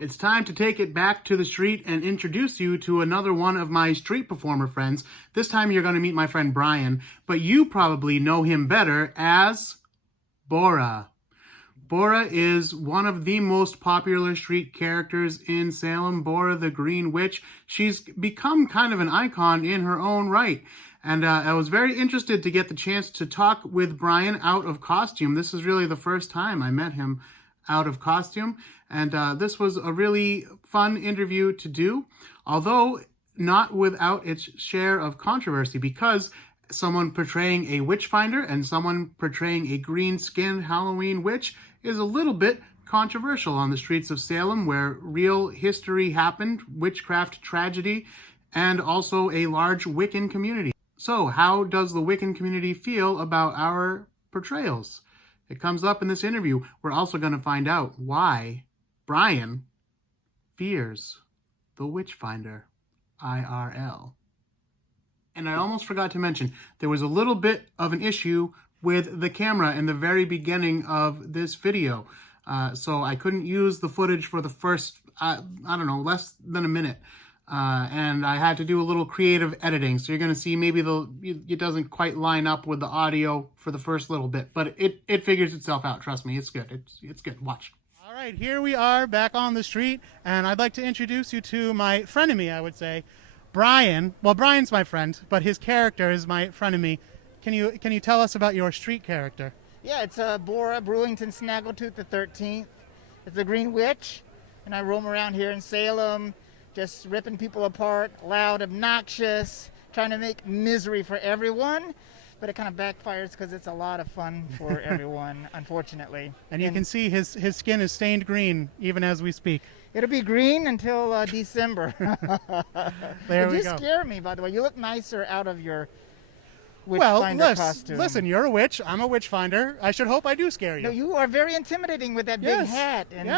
It's time to take it back to the street and introduce you to another one of my street performer friends. This time you're going to meet my friend Brian, but you probably know him better as Borah. Borah is one of the most popular street characters in Salem, Borah the Green Witch. She's become kind of an icon in her own right. And I was very interested to get the chance to talk with Brian out of costume. This is really the first time I met him out of costume. And this was a really fun interview to do, although not without its share of controversy, because someone portraying a Witchfinder and someone portraying a green-skinned Halloween witch is a little bit controversial on the streets of Salem, where real history happened, witchcraft tragedy, and also a large Wiccan community. So how does the Wiccan community feel about our portrayals? It comes up in this interview. We're also going to find out why Brian fears the Witchfinder IRL. And I almost forgot to mention, there was a little bit of an issue with the camera in the very beginning of this video. So I couldn't use the footage for the first, less than a minute. And I had to do a little creative editing. So you're going to see maybe it doesn't quite line up with the audio for the first little bit. But it figures itself out. Trust me, it's good. It's good. Watch. All right, here we are back on the street. And I'd like to introduce you to my frenemy, I would say, Brian. Well, Brian's my friend, but his character is my frenemy. Can you tell us about your street character? Yeah, it's Borah Brewington Snaggletooth XIII. It's a green witch. And I roam around here in Salem, just ripping people apart, loud, obnoxious, trying to make misery for everyone. But it kind of backfires because it's a lot of fun for everyone, unfortunately. And you can see his skin is stained green even as we speak. It'll be green until December. There we You go. scare me, by the way. You look nicer out of your Witchfinder costume. Listen, you're a witch. I'm a Witchfinder. I should hope I do scare you. No, you are very intimidating with that big hat and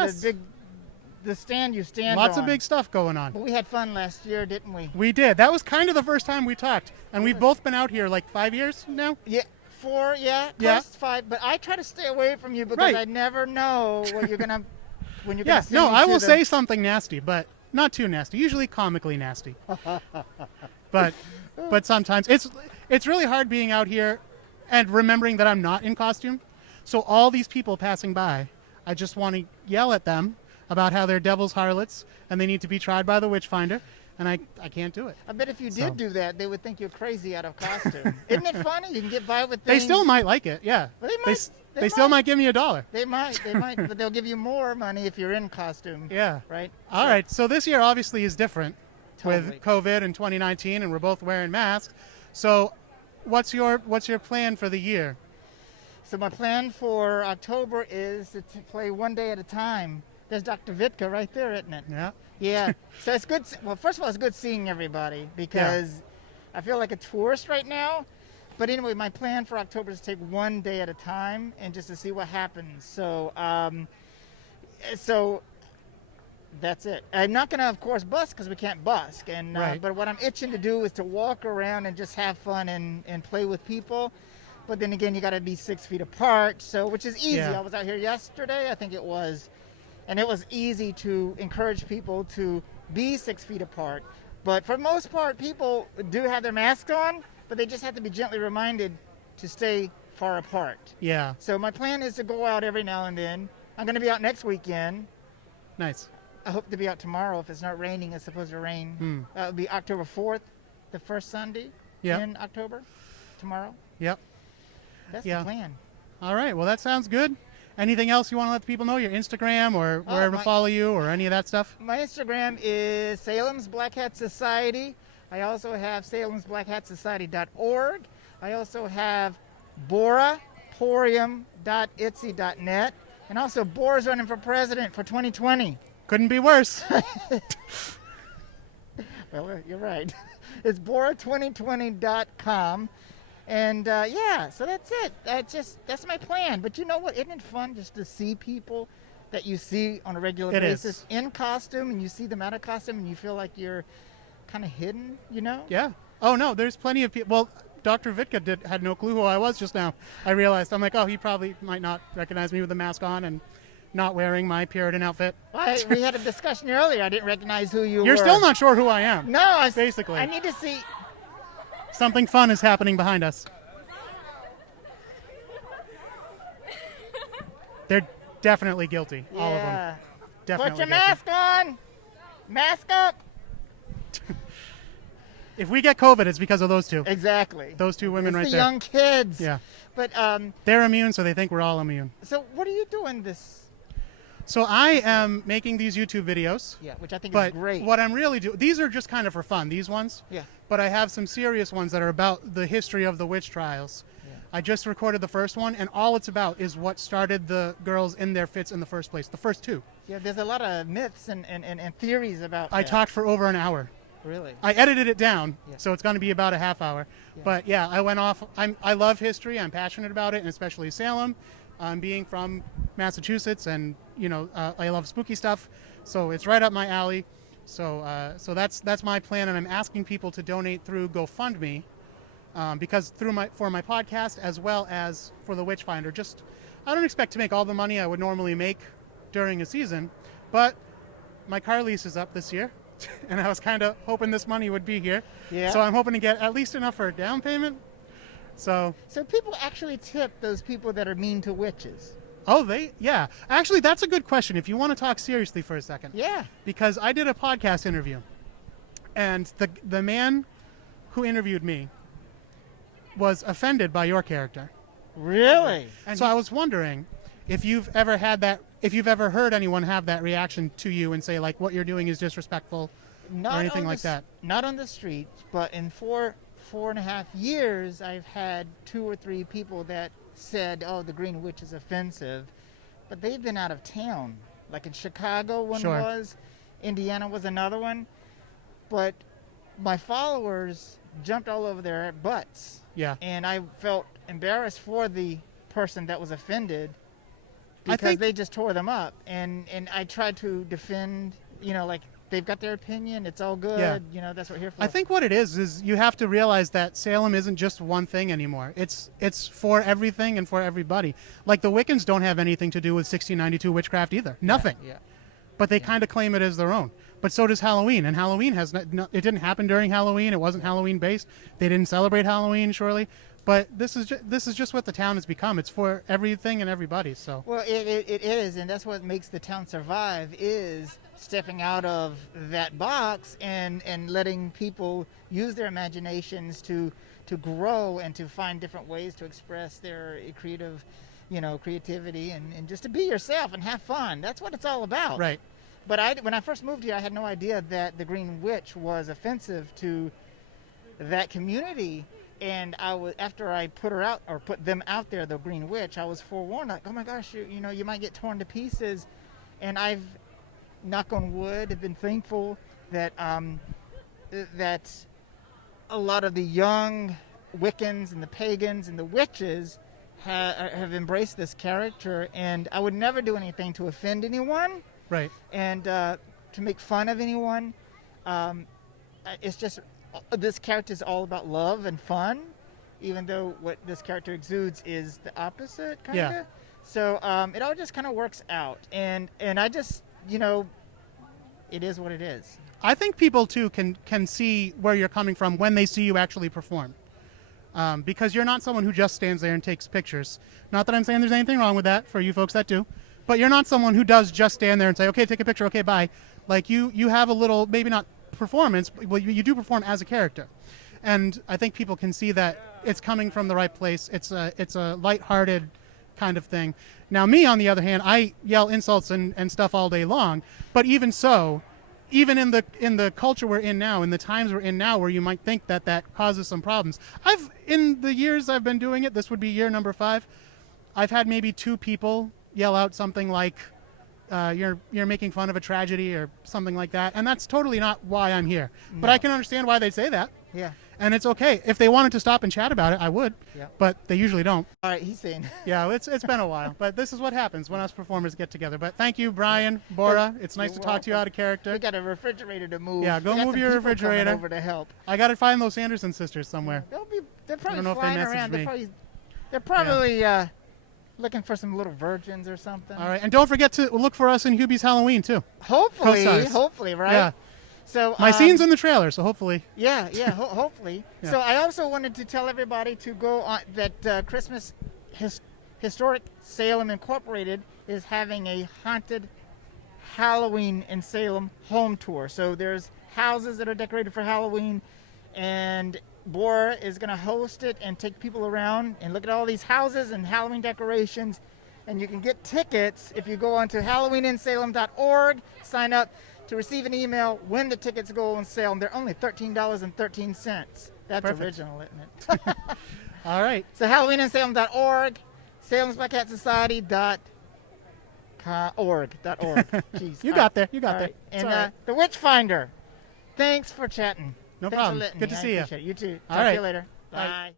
the stand you stand on. Lots of big stuff going on. But we had fun last year, didn't we? We did. That was kind of the first time we talked. And we've both been out here like 5 years now? Yeah, 4, close to 5. But I try to stay away from you because I never know what you're going to, when you're going to see me. I will say something nasty, but not too nasty. Usually comically nasty. But sometimes it's really hard being out here and remembering that I'm not in costume. So all these people passing by, I just want to yell at them about how they're devil's harlots and they need to be tried by the Witchfinder, and I can't do it. I bet if you did do that, they would think you're crazy out of costume. Isn't it funny? You can get by with things. They still might like it, yeah. Well, they still might give me $1. They might, but they'll give you more money if you're in costume. Yeah. Right? All right, so this year obviously is different Totally. with COVID in 2019, and we're both wearing masks. So what's your plan for the year? So my plan for October is to play one day at a time. There's Dr. Vitka right there, isn't it? Yeah. Yeah. So it's good. Well, first of all, it's good seeing everybody because I feel like a tourist right now. But anyway, my plan for October is to take one day at a time and just to see what happens. So, so that's it. I'm not going to, of course, busk because we can't busk. And but what I'm itching to do is to walk around and just have fun and play with people. But then again, you got to be 6 feet apart. So, which is easy. Yeah. I was out here yesterday, I think it was. And it was easy to encourage people to be 6 feet apart. But for the most part, people do have their masks on, but they just have to be gently reminded to stay far apart. Yeah. So my plan is to go out every now and then. I'm going to be out next weekend. Nice. I hope to be out tomorrow if it's not raining. It's supposed to rain. It'll be October 4th, the first Sunday in October, tomorrow. Yep. That's the plan. All right. Well, that sounds good. Anything else you want to let the people know? Your Instagram or wherever to follow you or any of that stuff? My Instagram is Salem's Black Hat Society. I also have salemsblackhatsociety.org. I also have borahporium.etsy.net. And also, Borah's running for president for 2020. Couldn't be worse. Well, you're right. It's borah2020.com. And so that's it. That's my plan. But you know what? Isn't it fun just to see people that you see on a regular basis in costume, and you see them out of costume, and you feel like you're kind of hidden, you know? Yeah. Oh no, there's plenty of people. Well, Dr. Vitka had no clue who I was just now. I realized. I'm like, oh, he probably might not recognize me with the mask on, and not wearing my Puritan outfit. We had a discussion earlier. I didn't recognize who you were. You're still not sure who I am. No, basically. I need to see. Something fun is happening behind us. They're definitely guilty, all of them. Definitely Put your guilty. mask on. Mask up. If we get COVID, it's because of those two. Exactly. Those two women right the there. Young kids. Yeah. But they're immune, so they think we're all immune. So what are you doing this? So I am making these YouTube videos. Yeah, which I think but is great. What I'm really doing, these are just kind of for fun, these ones. Yeah. But I have some serious ones that are about the history of the witch trials. Yeah. I just recorded the first one, and all it's about is what started the girls in their fits in the first place, the first two. Yeah, there's a lot of myths and theories about I that. talked for over an hour. Really? I edited it down, so it's going to be about a half hour. Yeah. But yeah, I went off. I love history. I'm passionate about it, and especially Salem. Being from Massachusetts, and I love spooky stuff, so it's right up my alley. So that's my plan, and I'm asking people to donate through GoFundMe, because for my podcast as well as for the Witchfinder. I don't expect to make all the money I would normally make during a season, but my car lease is up this year. And I was kind of hoping this money would be here. Yeah. So I'm hoping to get at least enough for a down payment. So people actually tip those people that are mean to witches. Oh, yeah. Actually, that's a good question if you want to talk seriously for a second. Yeah. Because I did a podcast interview, and the man who interviewed me was offended by your character. Really? And so I was wondering if you've ever heard anyone have that reaction to you and say, like, what you're doing is disrespectful or anything like that. Not on the street, but in 4.5 years, I've had 2 or 3 people that said, oh, the Green Witch is offensive, but they've been out of town. Like in Chicago, one was, Indiana was another one, but my followers jumped all over their butts. Yeah. And I felt embarrassed for the person that was offended because they just tore them up. And I tried to defend, like, they've got their opinion. It's all good. Yeah. That's what we're here for. I think what it is you have to realize that Salem isn't just one thing anymore. It's for everything and for everybody. Like the Wiccans don't have anything to do with 1692 witchcraft either. Nothing. Yeah. But they kind of claim it as their own. But so does Halloween. And Halloween it didn't happen during Halloween. It wasn't Halloween based. They didn't celebrate Halloween, surely. But this is just what the town has become. It's for everything and everybody. So. Well, it is, and that's what makes the town survive, is stepping out of that box and letting people use their imaginations to grow and to find different ways to express their creativity and just to be yourself and have fun. That's what it's all about. Right. But when I first moved here, I had no idea that the Green Witch was offensive to that community. And after I put them out there, the Green Witch, I was forewarned, like, oh my gosh, you might get torn to pieces. And I've, knock on wood, have been thankful that that a lot of the young Wiccans and the pagans and the witches have embraced this character. And I would never do anything to offend anyone. Right. And to make fun of anyone. It's just, this character is all about love and fun, even though what this character exudes is the opposite, kind of. Yeah. So it all just kind of works out. And I just, it is what it is. I think people, too, can see where you're coming from when they see you actually perform. Because you're not someone who just stands there and takes pictures. Not that I'm saying there's anything wrong with that for you folks that do. But you're not someone who does just stand there and say, okay, take a picture, okay, bye. Like, you have a little, maybe not performance, but you do perform as a character. And I think people can see that it's coming from the right place. It's a lighthearted kind of thing. Now, me, on the other hand, I yell insults and stuff all day long. But even so, even in the culture we're in now, in the times we're in now, where you might think that causes some problems, in the years I've been doing it, this would be year number 5, I've had maybe 2 people yell out something like, you're making fun of a tragedy or something like that, and that's totally not why I'm here. No. But I can understand why they say that. Yeah. And it's okay. If they wanted to stop and chat about it, I would. Yeah. But they usually don't. All right, he's saying. Yeah, it's been a while, but this is what happens when us performers get together. But thank you, Brian, Borah. It's nice to talk to you out of character. We got a refrigerator to move. Yeah, go move your refrigerator. Over to help. I got to find those Sanderson sisters somewhere. They're probably I don't know flying if they around. messaged me. They're probably Looking for some little virgins or something. All right, and don't forget to look for us in Hubie's Halloween too. Hopefully, Co-stars. hopefully, right? Yeah. So My scene's in the trailer, so hopefully. Yeah, hopefully. Yeah. So I also wanted to tell everybody to go on that Christmas Historic Salem Incorporated is having a haunted Halloween in Salem home tour. So there's houses that are decorated for Halloween, and Borah is going to host it and take people around and look at all these houses and Halloween decorations. And you can get tickets if you go onto HalloweenInSalem.org, sign up to receive an email when the tickets go on sale. And they're only $13.13. That's Perfect. original, isn't it? All right. So HalloweenInSalem.org, SalemsBlackHatSociety.org. Jeez. You got there. You got All there. right. It's And all right. the Witchfinder. Thanks for chatting. No Thanks problem. For letting Good me. to I see you. appreciate it. You too. All Talk to right. you later. Bye. Bye.